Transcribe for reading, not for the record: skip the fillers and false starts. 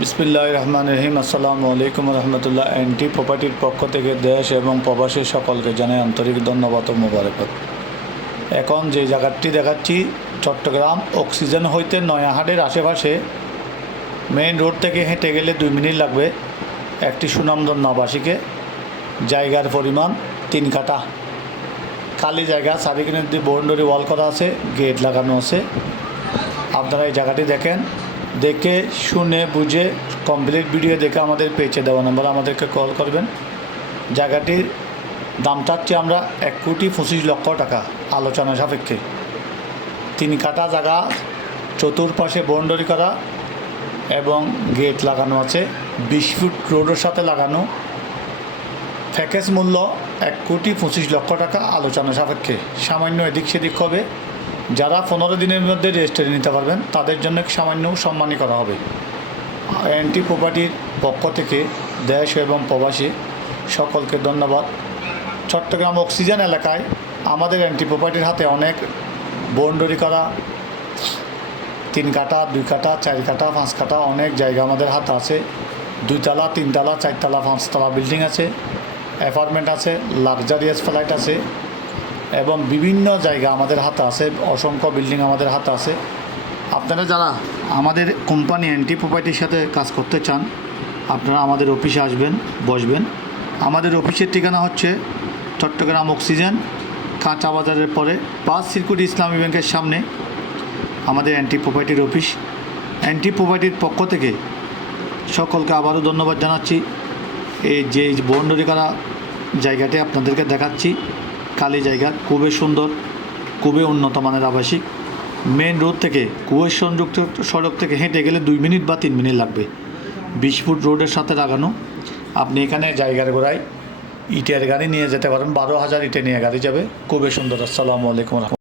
বিসমিল্লাহির রহমানির রহিম। আসসালামু আলাইকুম রহমতুল্লাহ। এনটি প্রপার্টির পক্ষ থেকে দেশ এবং প্রবাসী সকলকে জানাই আন্তরিক ধন্যবাদ ও মোবারকবাদ। এখন যে জায়গাটি দেখাচ্ছি চট্টগ্রাম অক্সিজেন হইতে নয়াহাটের আশেপাশে মেইন রোড থেকে হেঁটে গেলে 2 মিনিট লাগবে। একটি সুনামধন্য আবাসিকে জায়গার পরিমাণ 3 কাঠা, খালি জায়গা, চারিখানে বাউন্ডারি ওয়াল করা আছে, গেট লাগানো আছে। আপনারা এই জায়গাটি দেখেন, দেখে শুনে বুঝে কমপ্লিট ভিডিও দেখে আমাদের পেজে দেওয়া নাম্বার আমাদেরকে কল করবেন। জায়গাটির দাম চাচ্ছি আমরা 1,25,00,000 টাকা আলোচনা সাপেক্ষে। 3 কাঠা জায়গা, চতুর্পাশে বাউন্ডারি করা এবং গেট লাগানো আছে, 20 ফুট রোডের সাথে লাগানো। প্যাকেজ মূল্য 1,25,00,000 টাকা আলোচনা সাপেক্ষে। সামান্য এদিক সেদিক হবে। যারা 15 দিনের মধ্যে রেজিস্ট্রি নিতে পারবেন তাদের জন্য সামান্য সম্মানী করা হবে। এনটি প্রপার্টির পক্ষ থেকে দেশ এবং প্রবাসী সকলকে ধন্যবাদ। চট্টগ্রাম অক্সিজেন এলাকায় আমাদের এনটি প্রপার্টির হাতে অনেক বাউন্ডারি করা 3 কাঠা, 2 কাঠা, 4 কাঠা, 5 কাঠা অনেক জায়গা আমাদের হাতে আছে। 2 তলা, 3 তলা, 4 তলা, 5 তলা বিল্ডিং আছে, অ্যাপার্টমেন্ট আছে, লাক্সারিয়াস ফ্ল্যাট আছে এবং বিভিন্ন জায়গা আমাদের হাতে আছে। অসংখ্য বিল্ডিং আমাদের হাতে আছে। আপনারা যারা আমাদের কোম্পানি এনটি প্রপার্টির সাথে কাজ করতে চান, আপনারা আমাদের অফিসে আসবেন, বসবেন। আমাদের অফিসের ঠিকানা হচ্ছে চট্টগ্রাম অক্সিজেন, কাঁচা বাজারের পরে 5 সিরকুট ইসলামী ব্যাংকের সামনে আমাদের এনটি প্রপার্টির অফিস। এনটি প্রপার্টির পক্ষ থেকে সকলকে আবারও ধন্যবাদ জানাচ্ছি। এই যে বাউন্ডারি করা জায়গাটি আপনাদেরকে দেখাচ্ছি, খালি জায়গা, খুবই সুন্দর, খুবই উন্নত মানের আবাসিক। মেন রোড থেকে কুয়েত সংযুক্ত সড়ক থেকে হেঁটে গেলে 2 মিনিট বা 3 মিনিট লাগবে। 20 ফুট রোডের সাথে লাগানো। আপনি এখানে জায়গার গোড়ায় ইটের গাড়ি নিয়ে যেতে পারেন, 12,000 ইটে নিয়ে গাড়ি যাবে। খুবই সুন্দর। আসসালামু আলাইকুম।